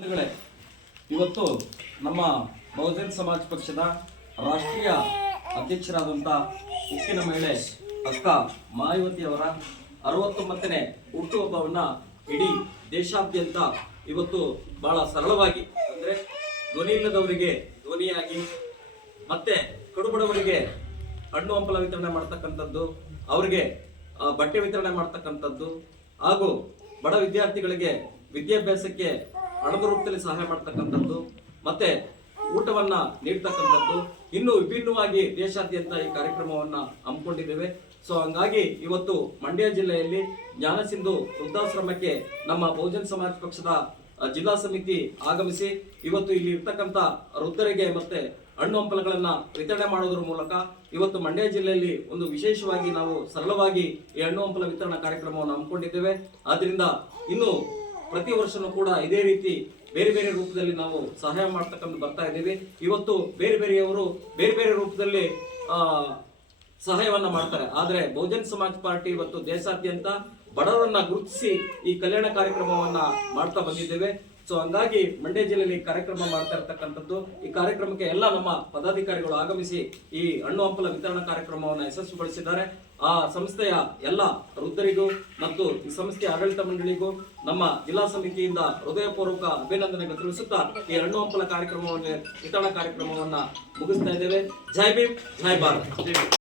ಬಂಧುಗಳೇ, ಇವತ್ತು ನಮ್ಮ ಬಹುಜನ್ ಸಮಾಜ್ ಪಕ್ಷದ ರಾಷ್ಟ್ರೀಯ ಅಧ್ಯಕ್ಷರಾದಂಥ ಉಕ್ಕಿನ ಮಹಿಳೆ ಅಕ್ಕ ಮಾಯಾವತಿ ಅವರ ಅರವತ್ತೊಂಬತ್ತನೇ ಹುಟ್ಟುಹಬ್ಬವನ್ನ ಇಡೀ ದೇಶಾದ್ಯಂತ ಇವತ್ತು ಬಹಳ ಸರಳವಾಗಿ, ಅಂದ್ರೆ ಧ್ವನಿ ಇಲ್ಲದವರಿಗೆ ಧ್ವನಿಯಾಗಿ, ಮತ್ತೆ ಕಡುಬಡವರಿಗೆ ಹಣ್ಣು ಹಂಪಲ ವಿತರಣೆ ಮಾಡ್ತಕ್ಕಂಥದ್ದು, ಅವರಿಗೆ ಬಟ್ಟೆ ವಿತರಣೆ ಮಾಡ್ತಕ್ಕಂಥದ್ದು, ಹಾಗೂ ಬಡ ವಿದ್ಯಾರ್ಥಿಗಳಿಗೆ ವಿದ್ಯಾಭ್ಯಾಸಕ್ಕೆ ಹಣದ ರೂಪದಲ್ಲಿ ಸಹಾಯ ಮಾಡ್ತಕ್ಕಂಥದ್ದು, ಮತ್ತೆ ಊಟವನ್ನ ನೀಡ್ತಕ್ಕಂಥದ್ದು, ಇನ್ನು ವಿಭಿನ್ನವಾಗಿ ದೇಶಾದ್ಯಂತ ಈ ಕಾರ್ಯಕ್ರಮವನ್ನ ಹಮ್ಮಿಕೊಂಡಿದ್ದೇವೆ. ಸೊ ಹಂಗಾಗಿ ಇವತ್ತು ಮಂಡ್ಯ ಜಿಲ್ಲೆಯಲ್ಲಿ ಜ್ಞಾನಸಿಂಧು ವೃದ್ಧಾಶ್ರಮಕ್ಕೆ ನಮ್ಮ ಬಹುಜನ್ ಸಮಾಜ ಪಕ್ಷದ ಜಿಲ್ಲಾ ಸಮಿತಿ ಆಗಮಿಸಿ, ಇವತ್ತು ಇಲ್ಲಿ ಇರ್ತಕ್ಕಂಥ ವೃದ್ಧರಿಗೆ ಮತ್ತೆ ಹಣ್ಣು ಹಂಪಲುಗಳನ್ನ ವಿತರಣೆ ಮಾಡೋದ್ರ ಮೂಲಕ ಇವತ್ತು ಮಂಡ್ಯ ಜಿಲ್ಲೆಯಲ್ಲಿ ಒಂದು ವಿಶೇಷವಾಗಿ ನಾವು ಸರಳವಾಗಿ ಈ ಹಣ್ಣು ಹಂಪಲ ವಿತರಣಾ ಕಾರ್ಯಕ್ರಮವನ್ನು ಹಮ್ಮಿಕೊಂಡಿದ್ದೇವೆ. ಆದ್ರಿಂದ ಇನ್ನು ಪ್ರತಿ ವರ್ಷನೂ ಕೂಡ ಇದೇ ರೀತಿ ಬೇರೆ ಬೇರೆ ರೂಪದಲ್ಲಿ ನಾವು ಸಹಾಯ ಮಾಡ್ತಕ್ಕಂಥ ಬರ್ತಾ ಇದ್ದೀವಿ. ಇವತ್ತು ಬೇರೆ ಬೇರೆಯವರು ಬೇರೆ ಬೇರೆ ರೂಪದಲ್ಲಿ ಸಹಾಯವನ್ನ ಮಾಡ್ತಾರೆ. ಆದರೆ ಬಹುಜನ್ ಸಮಾಜ್ ಪಾರ್ಟಿ ಇವತ್ತು ದೇಶಾದ್ಯಂತ ಬಡವರನ್ನ ಗುರುತಿಸಿ ಈ ಕಲ್ಯಾಣ ಕಾರ್ಯಕ್ರಮವನ್ನ ಮಾಡ್ತಾ ಬಂದಿದ್ದೇವೆ. ಸೊ ಹಂಗಾಗಿ ಮಂಡ್ಯ ಜಿಲ್ಲೆಯಲ್ಲಿ ಕಾರ್ಯಕ್ರಮ ಮಾಡ್ತಾ ಇರತಕ್ಕಂಥದ್ದು, ಈ ಕಾರ್ಯಕ್ರಮಕ್ಕೆ ಎಲ್ಲ ನಮ್ಮ ಪದಾಧಿಕಾರಿಗಳು ಆಗಮಿಸಿ ಈ ಹಣ್ಣು ಹಂಪಲ ವಿತರಣಾ ಕಾರ್ಯಕ್ರಮವನ್ನು ಯಶಸ್ವಿಗೊಳಿಸಿದ್ದಾರೆ. ಆ ಸಂಸ್ಥೆಯ ಎಲ್ಲ ವೃದ್ಧರಿಗೂ ಮತ್ತು ಈ ಸಂಸ್ಥೆಯ ಆಡಳಿತ ಮಂಡಳಿಗೂ ನಮ್ಮ ಜಿಲ್ಲಾ ಸಮಿತಿಯಿಂದ ಹೃದಯಪೂರ್ವಕ ಅಭಿನಂದನೆಗಳು ತಿಳಿಸುತ್ತಾ ಈ ಹಣ್ಣು ಹಂಪಲ ಕಾರ್ಯಕ್ರಮವನ್ನು ವಿತರಣಾ ಕಾರ್ಯಕ್ರಮವನ್ನ ಮುಗಿಸ್ತಾ ಇದ್ದೇವೆ. ಜೈ ಭೀಮ್, ಜೈ ಭಾರತ್.